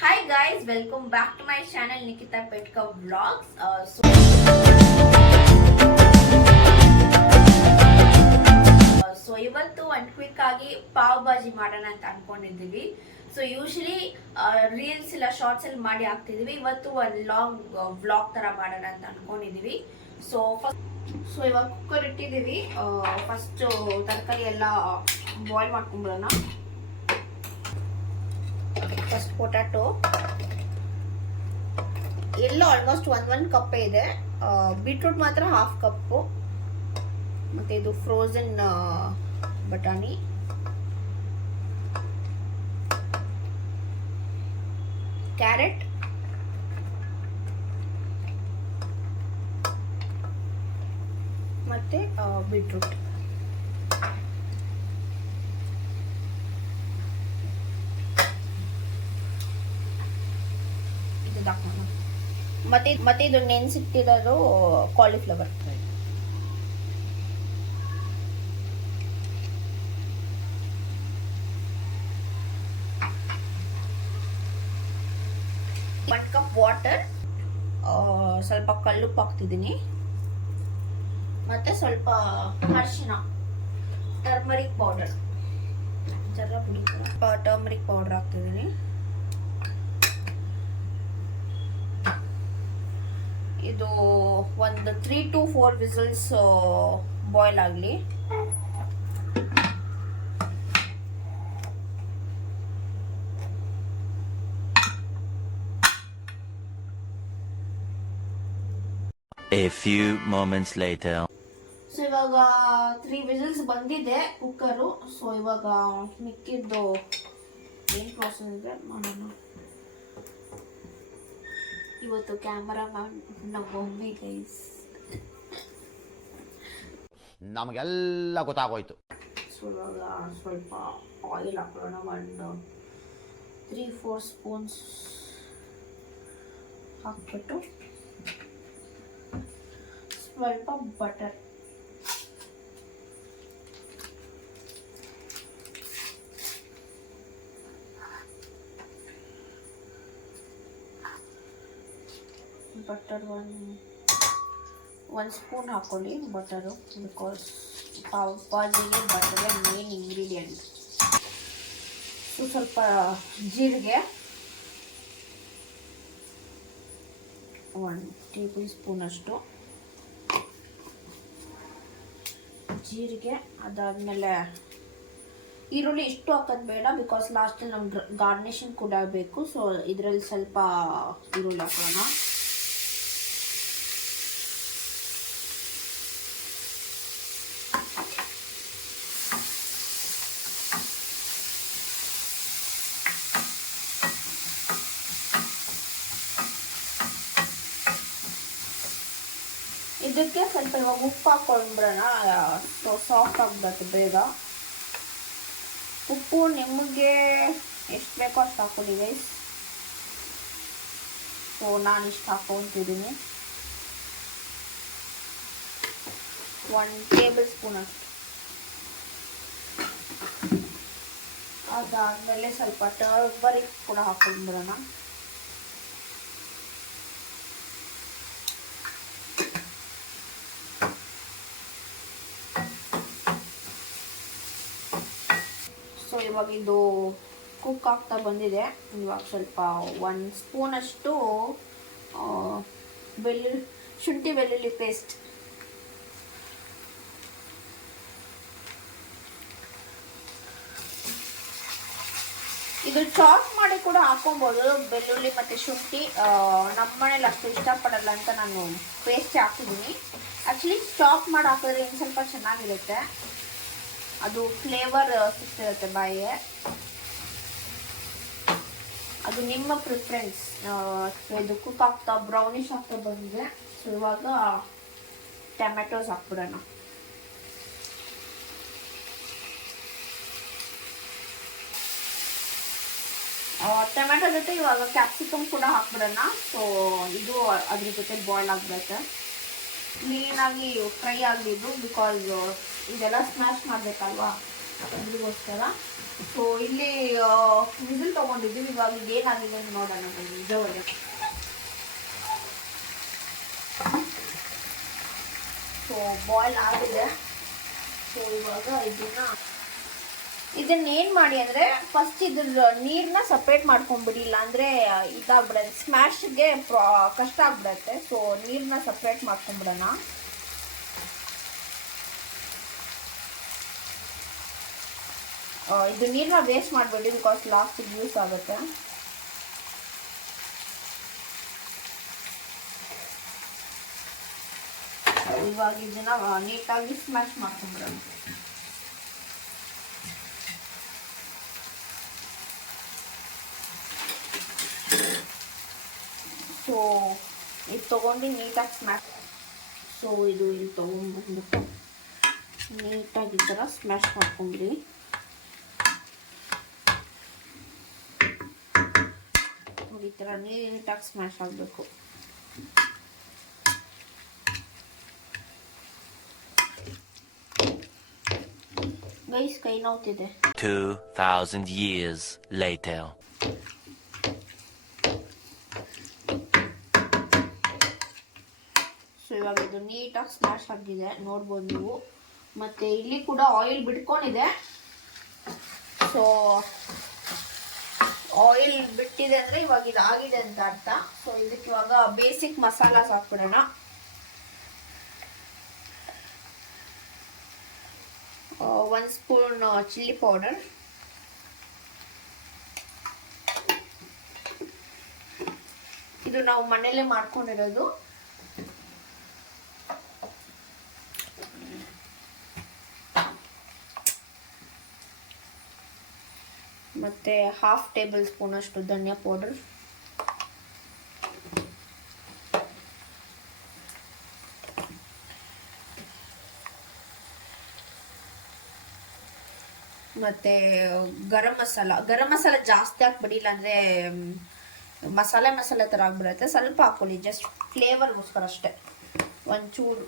Hi guys, welcome back to my channel Nikita Petka Vlogs. So ಇವತ್ತು ಒಂದು quick ಆಗಿ ಪಾವ್ ಭಾಜಿ ಮಾಡೋಣ ಅಂತ ಅನ್ಕೊಂಡಿದ್ದೀವಿ. ಸೊ ಯೂಶಲಿ ರೀಲ್ಸ್ ಇಲ್ಲ ಶಾರ್ಟ್ಸ್ ಅಲ್ಲಿ ಮಾಡಿ ಹಾಕ್ತಿದೀವಿ. ಇವತ್ತು ಒಂದು ಲಾಂಗ್ ವ್ಲಾಗ್ ತರ ಮಾಡೋಣ ಅಂತ ಅನ್ಕೊಂಡಿದೀವಿ. ಸೊ ಇವಾಗ ಕುಕ್ಕರ್ ಇಟ್ಟಿದ್ದೀವಿ. ಫಸ್ಟ್ ತರಕಾರಿ ಎಲ್ಲ ಬಾಯ್ಲ್ ಮಾಡ್ಕೊಂಡ್ಬಿಡೋಣ. ಫಸ್ಟ್ ಪೊಟ್ಯಾಟೊ ಎಲ್ಲ ಆಲ್ಮೋಸ್ಟ್ ಒಂದ್ ಕಪ್ಪೇ ಇದೆ. ಬೀಟ್ರೂಟ್ ಮಾತ್ರ ಹಾಫ್ ಕಪ್ಪು. ಮತ್ತೆ ಇದು ಫ್ರೋಝನ್ ಬಟಾಣಿ, ಕ್ಯಾರೆಟ್, ಮತ್ತೆ ಬೀಟ್ರೂಟ್. ಮತ್ತೆ ಇದು ನೆನ್ಸಿಟ್ಟಿರೋದು ಕಾಲಿಫ್ಲವರ್. ಒನ್ ಕಪ್ ವಾಟರ್, ಸ್ವಲ್ಪ ಕಲ್ಲುಪ್ಪು ಹಾಕ್ತಿದ್ದೀನಿ, ಮತ್ತೆ ಸ್ವಲ್ಪ ಅರಿಶಿನ, ಟರ್ಮರಿಕ್ ಪೌಡರ್, ಟರ್ಮರಿಕ್ ಪೌಡರ್ ಹಾಕ್ತಿದ್ದೀನಿ. ಇದು ಒಂದು 3 to 4 ವಿಸಲ್ಸ್ ಬಾಯ್ಲ್ ಆಗಲಿ. A few moments later. So ಇವಾಗ 3 ವಿಸಲ್ಸ್ ಬಂದಿದೆ ಕುಕ್ಕರು. ಸೊ ಇವಾಗ ಮಿಕ್ಕಿದ್ದು ಏನು ಪ್ರೋಸೆಸ್ ಇದೆ ಮಾಡೋಣ. ಇವತ್ತು ಕ್ಯಾಮರಾ ನಮ್ಮ ಮಮ್ಮಿ ಗೈಸ್. ನಮಗೆಲ್ಲ ಗೊತ್ತಾಗೋಯ್ತು. ಸೊ ಇವಾಗ ಸ್ವಲ್ಪ ಆಯಿಲ್ ಹಾಕೋಣ. ಒಂದು 3-4 ಸ್ಪೂನ್ಸ್ ಹಾಕ್ಬಿಟ್ಟು ಸ್ವಲ್ಪ ಬಟರ್, ಒಂದು ಸ್ಪೂನ್ ಹಾಕೊಳ್ಳಿ ಬಟರು, ಬಿಕಾಸ್ ಪಾವ್ ಭಾಜಿಗೆ ಬಟರೇ ಮೇನ್ ಇಂಗ್ರೀಡಿಯೆಂಟ್. ಸ್ವಲ್ಪ ಜೀರಿಗೆ, 1 ಟೇಬಲ್ ಸ್ಪೂನ್ ಅಷ್ಟು ಜೀರಿಗೆ. ಅದಾದಮೇಲೆ ಈರುಳ್ಳಿ ಇಷ್ಟು ಹಾಕೋದು ಬೇಡ, ಬಿಕಾಸ್ ಲಾಸ್ಟಲ್ಲಿ ನಮ್ಗೆ ಗಾರ್ನಿಷಿಂಗ್ ಕೂಡ ಬೇಕು. ಸೊ ಇದರಲ್ಲಿ ಸ್ವಲ್ಪ ಈರುಳ್ಳಿ ಹಾಕೋಣ. ಇದಕ್ಕೆ ಸ್ವಲ್ಪ ಇವಾಗ ಉಪ್ಪು ಹಾಕೊಂಡ್ಬಿಡೋಣ. ಸೊ ಸಾಫ್ಟ್ ಆಗ್ಬೇಕು ಬೇಗ. ಉಪ್ಪು ನಿಮಗೆ ಎಷ್ಟು ಬೇಕೋ ಅಷ್ಟು ಹಾಕೊಳ್ಳಿ ಗೈಸ್. ಸೊ ನಾನು ಇಷ್ಟು ಹಾಕೊತಿದ್ದೀನಿ, 1 ಟೇಬಲ್ ಸ್ಪೂನ್ ಅಷ್ಟು. ಅದಾದಮೇಲೆ ಸ್ವಲ್ಪ ಟರ್ಮರಿಕ್ ಕೂಡ ಹಾಕೊಂಡ್ಬಿಡೋಣ. ಸೊ ಇವಾಗ ಇದು ಕುಕ್ ಆಗ್ತಾ ಬಂದಿದೆ. ಇವಾಗ ಸ್ವಲ್ಪ 1 ಸ್ಪೂನ್ ಅಷ್ಟು ಶುಂಠಿ ಬೆಳ್ಳುಳ್ಳಿ ಪೇಸ್ಟ್, ಇದು ಚಾಪ್ ಮಾಡಿ ಕೂಡ ಹಾಕೊಬೋದು. ಬೆಳ್ಳುಳ್ಳಿ ಮತ್ತು ಶುಂಠಿ ನಮ್ಮ ಮನೇಲಿ ಅಷ್ಟು ಇಷ್ಟಪಡಲ್ಲ ಅಂತ ನಾನು ಪೇಸ್ಟ್ ಹಾಕ್ತಿದ್ದೀನಿ. ಆ್ಯಕ್ಚುಲಿ ಚಾಪ್ ಮಾಡಿ ಹಾಕಿದ್ರೆ ಇನ್ನು ಸ್ವಲ್ಪ ಚೆನ್ನಾಗಿರುತ್ತೆ, ಅದು ಫ್ಲೇವರ್ ಸಿಗ್ತಿರುತ್ತೆ ಬಾಯಿಗೆ. ಅದು ನಿಮ್ಮ ಪ್ರಿಫರೆನ್ಸ್. ಇದು ಕುಕ್ ಆಗ್ತಾ ಬ್ರೌನಿಶ್ ಆಗ್ತಾ ಬಂದಿದೆ. ಸೊ ಇವಾಗ ಟೊಮೆಟೊಸ್ ಹಾಕ್ಬಿಡೋಣ. ಟೊಮೆಟೊ ಜೊತೆ ಇವಾಗ ಕ್ಯಾಪ್ಸಿಕಮ್ ಕೂಡ ಹಾಕ್ಬಿಡೋಣ. ಸೊ ಇದು ಅದ್ರ ಜೊತೆ ಬಾಯ್ಲ್ ಆಗಬೇಕು. ಕ್ಲೀನಾಗಿ ಫ್ರೈ ಆಗಲಿದ್ದು, ಬಿಕಾಸ್ ಇದೆಲ್ಲ ಸ್ಮ್ಯಾಶ್ ಮಾಡಬೇಕಲ್ವಾ. ಅದ್ರಿಗೋಸ್ಕರ. ಸೊ ಇಲ್ಲಿ ವಿಸಿಲ್ ತೊಗೊಂಡಿದ್ದೀವಿ. ಇವಾಗ ಏನಾಗಿದೆ ಅಂತ ನೋಡೋಣ ನಿಜವಾಗಿ. ಸೊ ಬಾಯ್ಲ್ ಆಗಿದೆ. ಸೊ ಇವಾಗ ಇದನ್ನೇನು ಮಾಡಿ ಅಂದರೆ ಫಸ್ಟ್ ಇದ್ರ ನೀರನ್ನ ಸಪ್ರೇಟ್ ಮಾಡ್ಕೊಂಬಿಡಿ, ಇಲ್ಲಾಂದರೆ ಇದಾಗ್ಬಿಡತ್ತೆ, ಸ್ಮ್ಯಾಶ್ಗೆ ಕಷ್ಟ ಆಗ್ಬಿಡತ್ತೆ. ಸೊ ನೀರನ್ನ ಸಪ್ರೇಟ್ ಮಾಡ್ಕೊಂಬಿಡೋಣ. ಇದು ನೀರನ್ನ ವೇಸ್ಟ್ ಮಾಡಬೇಡಿ, ಬಿಕಾಸ್ ಲಾಸ್ಟಿಗೆ ಯೂಸ್ ಆಗುತ್ತೆ. ಇವಾಗ ಇದನ್ನ ನೀಟಾಗಿ ಸ್ಮ್ಯಾಶ್ ಮಾಡ್ಕೊಂಡ್ಬಿಡೋಣ. ಸೊ ಇದು ತೊಗೊಂಡು ನೀಟಾಗಿ ಸ್ಮ್ಯಾಶ್. ಸೊ ಇದು ಇಲ್ಲಿ ತೊಗೊಂಡ್ಬಂದ್ಬಿಟ್ಟು ನೀಟಾಗಿ ಈ ಥರ ಸ್ಮ್ಯಾಶ್ ಮಾಡ್ಕೊಂಡ್ರಿ. ಈ ಥರ ನೀಟಾಗಿ ಸ್ಮ್ಯಾಶ್ ಆಗಬೇಕು. ಗೈಸ್ ಕೈ ನೋವ್ತಿದೆ. 2000 years later. ಸೊ ಇವಾಗ ಇದು ನೀಟಾಗಿ ಸ್ಮ್ಯಾಶ್ ಆಗಿದೆ ನೋಡ್ಬೋದು ನೀವು. ಮತ್ತೆ ಇಲ್ಲಿ ಕೂಡ ಆಯಿಲ್ ಬಿಟ್ಕೊಂಡಿದೆ. ಸೊ ಆಯಿಲ್ ಬಿಟ್ಟಿದೆ ಅಂದರೆ ಇವಾಗ ಇದಾಗಿದೆ ಅಂತ ಅರ್ಥ. ಸೊ ಇದಕ್ಕೆ ಇವಾಗ ಬೇಸಿಕ್ ಮಸಾಲಾಸ್ ಹಾಕ್ಬಿಡೋಣ. ಒಂದು ಸ್ಪೂನ್ ಚಿಲ್ಲಿ ಪೌಡರ್, ಇದು ನಾವು ಮನೆಯಲ್ಲೇ ಮಾಡ್ಕೊಂಡಿರೋದು. ಮತ್ತೆ 1/2 ಟೇಬಲ್ ಸ್ಪೂನ್ ಅಷ್ಟು ಧನಿಯಾ ಪೌಡರ್, ಮತ್ತೆ ಗರಂ ಮಸಾಲ ಜಾಸ್ತಿ ಹಾಕ್ಬಿಡಿ, ಇಲ್ಲಾಂದ್ರೆ ಮಸಾಲೆ ಥರ ಆಗ್ಬಿಡುತ್ತೆ. ಸ್ವಲ್ಪ ಹಾಕೊಳ್ಳಿ, ಜಸ್ಟ್ ಫ್ಲೇವರ್ಗೋಸ್ಕರ ಅಷ್ಟೇ, ಒಂಚೂರು.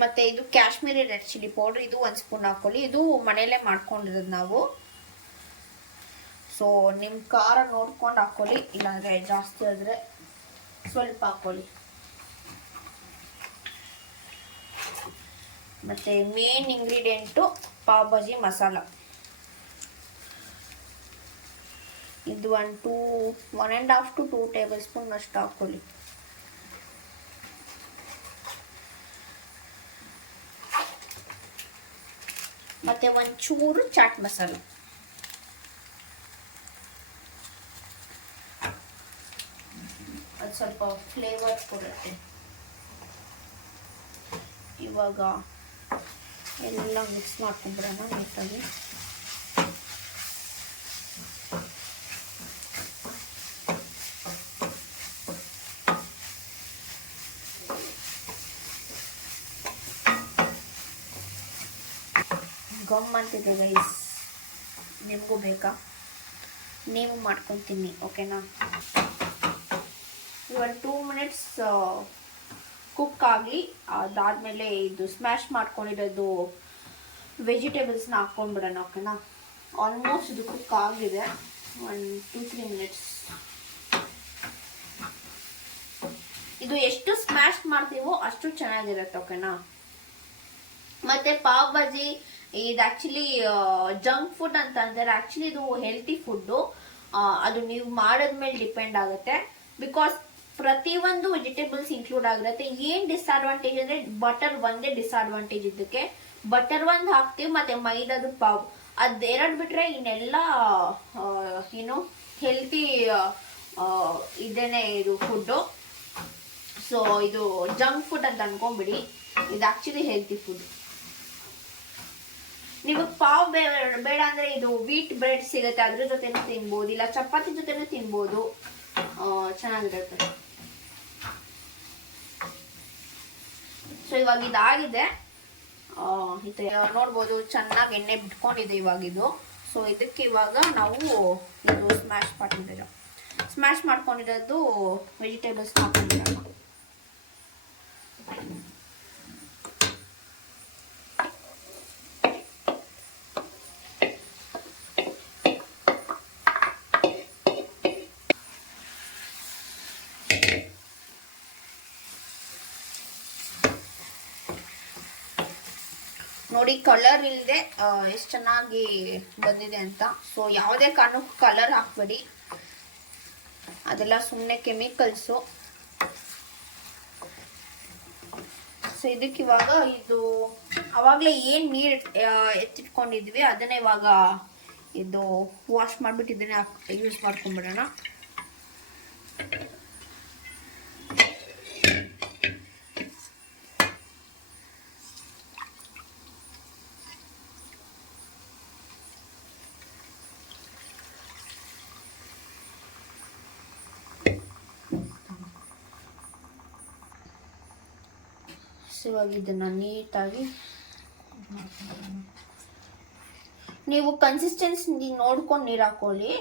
ಮತ್ತೆ ಇದು ಕಾಶ್ಮೀರಿ ರೆಡ್ ಚಿಲ್ಲಿ ಪೌಡರ್, ಇದು 1 ಸ್ಪೂನ್ ಹಾಕೊಳ್ಳಿ. ಇದು ಮನೆಯಲ್ಲೇ ಮಾಡ್ಕೊಂಡಿರೋದು ನಾವು. ಸೊ ನಿಮ್ಮ ಖಾರ ನೋಡ್ಕೊಂಡು ಹಾಕೊಳ್ಳಿ, ಇಲ್ಲಾಂದ್ರೆ ಜಾಸ್ತಿ ಆದರೆ ಸ್ವಲ್ಪ ಹಾಕೊಳ್ಳಿ. ಮತ್ತೆ ಮೇನ್ ಇಂಗ್ರೀಡಿಯೆಂಟು ಪಾವ್ ಭಾಜಿ ಮಸಾಲ. ಇದು 1.5 to 2 ಟೇಬಲ್ ಸ್ಪೂನ್ ಅಷ್ಟು ಹಾಕೊಳ್ಳಿ. ಮತ್ತೆ ಒಂಚೂರು ಚಾಟ್ ಮಸಾಲ. ಅದು ಸ್ವಲ್ಪ ಫ್ಲೇವರ್ ಕೊಡುತ್ತೆ. ಇವಾಗ ಎಲ್ಲ ಮಿಕ್ಸ್ ಮಾಡ್ಕೊಂಡ್ಬಿಡೋಣ ನೀಟಾಗಿ. ಗಮ್ ಅಂತಿದೆ ಗೈಸ್, ನಿಮಗೂ ಬೇಕಾ? ನೀವು ಮಾಡ್ಕೊತೀನಿ, ಓಕೆನಾ? ಇವಾಗ 2 ಮಿನಿಟ್ಸ್ ಕುಕ್ ಆಗಲಿ. ಅದಾದಮೇಲೆ ಇದು ಸ್ಮ್ಯಾಶ್ ಮಾಡ್ಕೊಂಡಿರೋದು ವೆಜಿಟೇಬಲ್ಸ್ನ ಹಾಕ್ಕೊಂಡ್ಬಿಡೋಣ, ಓಕೆನಾ? ಆಲ್ಮೋಸ್ಟ್ ಇದು ಕುಕ್ ಆಗಿದೆ. 1-2-3 ಮಿನಿಟ್ಸ್. ಇದು ಎಷ್ಟು ಸ್ಮ್ಯಾಶ್ ಮಾಡ್ತೀವೋ ಅಷ್ಟು ಚೆನ್ನಾಗಿರುತ್ತೆ, ಓಕೆನಾ? ಮತ್ತೆ ಪಾವ್ ಭಾಜಿ ಇದು ಆ್ಯಕ್ಚುಲಿ ಜಂಕ್ ಫುಡ್ ಅಂತ ಅಂತಾರೆ. ಆ್ಯಕ್ಚುಲಿ ಇದು ಹೆಲ್ತಿ ಫುಡ್ಡು. ಅದು ನೀವು ಮಾಡೋದ್ಮೇಲೆ ಡಿಪೆಂಡ್ ಆಗುತ್ತೆ. ಬಿಕಾಸ್ ಪ್ರತಿಯೊಂದು ವೆಜಿಟೇಬಲ್ಸ್ ಇನ್ಕ್ಲೂಡ್ ಆಗಿರುತ್ತೆ. ಏನು ಡಿಸ್ಅಡ್ವಾಂಟೇಜ್ ಅಂದರೆ ಬಟರ್ ಒಂದೇ ಡಿಸ್ಅಡ್ವಾಂಟೇಜ್. ಇದಕ್ಕೆ ಬಟರ್ ಒಂದು ಹಾಕ್ತೀವಿ, ಮತ್ತು ಮೈದಾದು ಪಾವ್, ಅದೆರಡು ಬಿಟ್ಟರೆ ಇನ್ನೆಲ್ಲ ಏನು ಹೆಲ್ತಿ ಇದೇನೆ ಇದು ಫುಡ್ಡು. ಸೊ ಇದು ಜಂಕ್ ಫುಡ್ ಅಂತ ಅನ್ಕೊಂಬಿಡಿ, ಇದು ಆ್ಯಕ್ಚುಲಿ ಹೆಲ್ತಿ ಫುಡ್. ನೀವು ಪಾವ್ ಬೇಡ ಅಂದರೆ ಇದು ವೀಟ್ ಬ್ರೆಡ್ ಸಿಗುತ್ತೆ, ಅದ್ರ ಜೊತೆನೂ ತಿನ್ಬೋದು, ಇಲ್ಲ ಚಪಾತಿ ಜೊತೆನೂ ತಿನ್ಬೋದು, ಚೆನ್ನಾಗಿರುತ್ತೆ. ಸೊ ಇವಾಗ ಇದಾಗಿದೆ. ನೋಡ್ಬೋದು ಚೆನ್ನಾಗಿ ಎಣ್ಣೆ ಬಿಟ್ಕೊಂಡಿದೆ ಇವಾಗಿದು. ಸೊ ಇದಕ್ಕೆ ಇವಾಗ ನಾವು ಇದು ಸ್ಮ್ಯಾಶ್ ಮಾಡ್ಕೊಂಡಿರೋದು ವೆಜಿಟೇಬಲ್ಸ್ ಹಾಕೊಂಡಿರೋದು. ನೋಡಿ ಕಲರ್ ಇಲ್ಲದೆ ಎಷ್ಟು ಚೆನ್ನಾಗಿ ಬಂದಿದೆ ಅಂತ. ಸೊ ಯಾವುದೇ ಕಾರಣಕ್ಕೂ ಕಲರ್ ಹಾಕ್ಬೇಡಿ, ಅದೆಲ್ಲ ಸುಮ್ಮನೆ ಕೆಮಿಕಲ್ಸು. ಸೊ ಇದಕ್ಕೆ ಇವಾಗ ಇದು ಅವಾಗಲೇ ಏನು ನೀರು ಎತ್ತಿಟ್ಕೊಂಡಿದ್ವಿ ಅದನ್ನೇ ಇವಾಗ ಇದು ವಾಶ್ ಮಾಡಿಬಿಟ್ಟು ಇದನ್ನೇ ಯೂಸ್ ಮಾಡ್ಕೊಂಡ್ಬಿಡೋಣ. ಇವಾಗ ಇದನ್ನು ನೀಟಾಗಿ ನೀವು ಕನ್ಸಿಸ್ಟೆನ್ಸಿ ನೋಡ್ಕೊಂಡು ನೀರು ಹಾಕೊಳ್ಳಿ.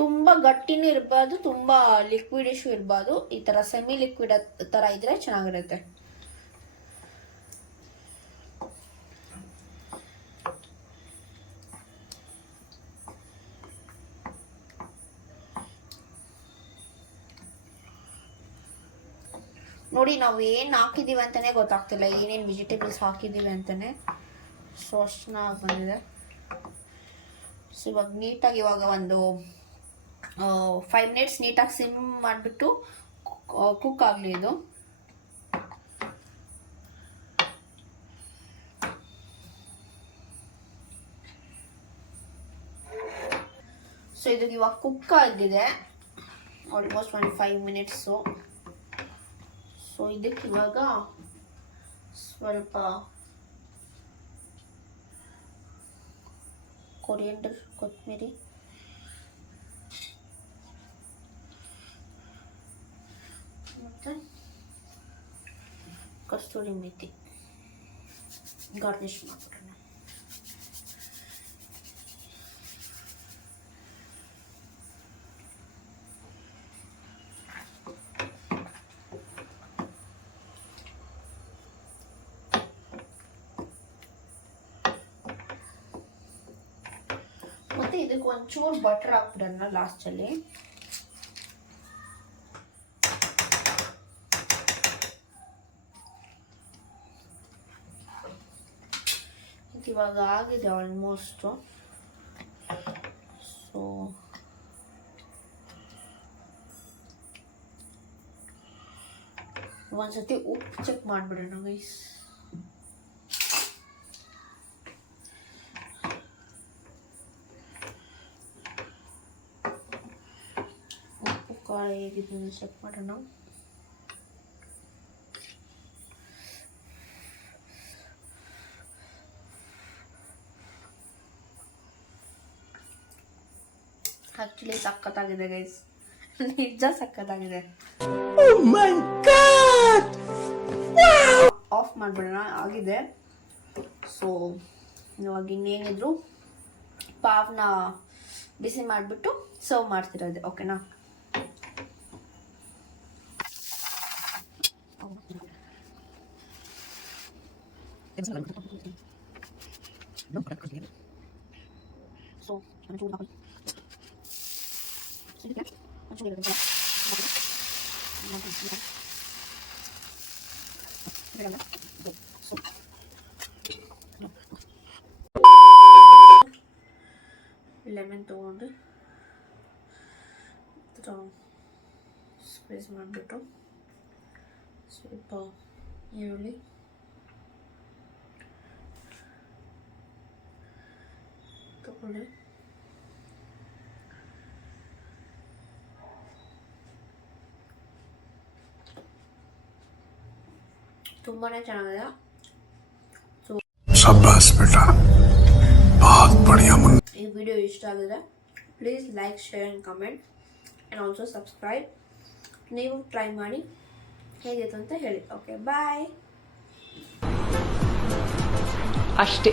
ತುಂಬ ಗಟ್ಟಿನೂ ಇರಬಾರ್ದು, ತುಂಬ ಲಿಕ್ವಿಡಿಶು ಇರಬಾರ್ದು. ಈ ಥರ ಸೆಮಿ ಲಿಕ್ವಿಡ್ ಥರ ಇದ್ರೆ ಚೆನ್ನಾಗಿರುತ್ತೆ. ನೋಡಿ ನಾವು ಏನು ಹಾಕಿದ್ದೀವಿ ಅಂತಲೇ ಗೊತ್ತಾಗ್ತಿಲ್ಲ, ಏನೇನು ವೆಜಿಟೇಬಲ್ಸ್ ಹಾಕಿದ್ದೀವಿ ಅಂತಲೇ. ಸೊ ಅಷ್ಟು ಚೆನ್ನಾಗಿ ಬಂದಿದೆ. ಸೊ ಇವಾಗ ನೀಟಾಗಿ ಇವಾಗ ಒಂದು 5 ಮಿನಿಟ್ಸ್ ನೀಟಾಗಿ ಸಿಮ್ ಮಾಡಿಬಿಟ್ಟು ಕುಕ್ ಆಗಲಿ ಇದು. ಸೊ ಇದು ಇವಾಗ ಕುಕ್ ಆಗಿದೆ ಆಲ್ಮೋಸ್ಟ್ ಒಂದು 5 ಮಿನಿಟ್ಸು. ಸೊ ಇದಕ್ಕೆ ಇವಾಗ ಸ್ವಲ್ಪ ಕೊರಿಯಂಡರ್, ಕೊತ್ತಂಬರಿ, ಮತ್ತು ಕಸ್ತೂರಿ ಮೆಥಿ ಗಾರ್ನಿಷ್ ಮಾಡ್ಬಿಡೋಣ. ಮತ್ತೆ ಇದಕ್ಕೆ ಒಂಚೂರು ಬಟರ್ ಹಾಕ್ಬಿಡೋಣ ಲಾಸ್ಟಲ್ಲಿ. ಇವಾಗ ಆಗಿದೆ ಆಲ್ಮೋಸ್ಟು. ಸೊ ಒಂದ್ಸತಿ ಉಪ್ಪು ಚೆಕ್ ಮಾಡಿಬಿಡೋಣ ಗೈಸ್. ಉಪ್ಪು ಕಾಳು ಹೇಗಿದ್ದು ಚೆಕ್ ಮಾಡೋಣ. ಆಕ್ಚುಲಿ ಸಖತ್ತಾಗಿದೆ ಗೈಸ್, ನಿಜ ಸಖತ್ತಾಗಿದೆ. ಆಫ್ ಮಾಡ್ಬಿಡೋಣ, ಆಗಿದೆ. ಸೊ ಇವಾಗ ಇನ್ನೇನಿದ್ರು ಪಾವ್ನ ಬಿಸಿ ಮಾಡಿಬಿಟ್ಟು ಸರ್ವ್ ಮಾಡ್ತಿರೋದು, ಓಕೆನಾ? ಸೊ ಲೆಮನ್ ತಗೊಂಡು ಸ್ಕ್ವೀಸ್ ಮಾಡಿಬಿಟ್ಟು ಸ್ವಲ್ಪ ಈರುಳ್ಳಿ, ತಗೊಳ್ಳಿ, ತುಂಬಾನೇ ಚೆನ್ನಾಗಿದೆ. शाबाश बेटा, बहुत बढ़िया मुन्ना। ಈ ವಿಡಿಯೋ ಇಷ್ಟ ಆಗಿದೆ please like, share and comment and also subscribe. ನೀವು ಟ್ರೈ ಮಾಡಿ ಹೇಗಿತ್ತು ಅಂತ ಹೇಳಿ. ಓಕೆ, ಬಾಯ್. ಅಷ್ಟೇ.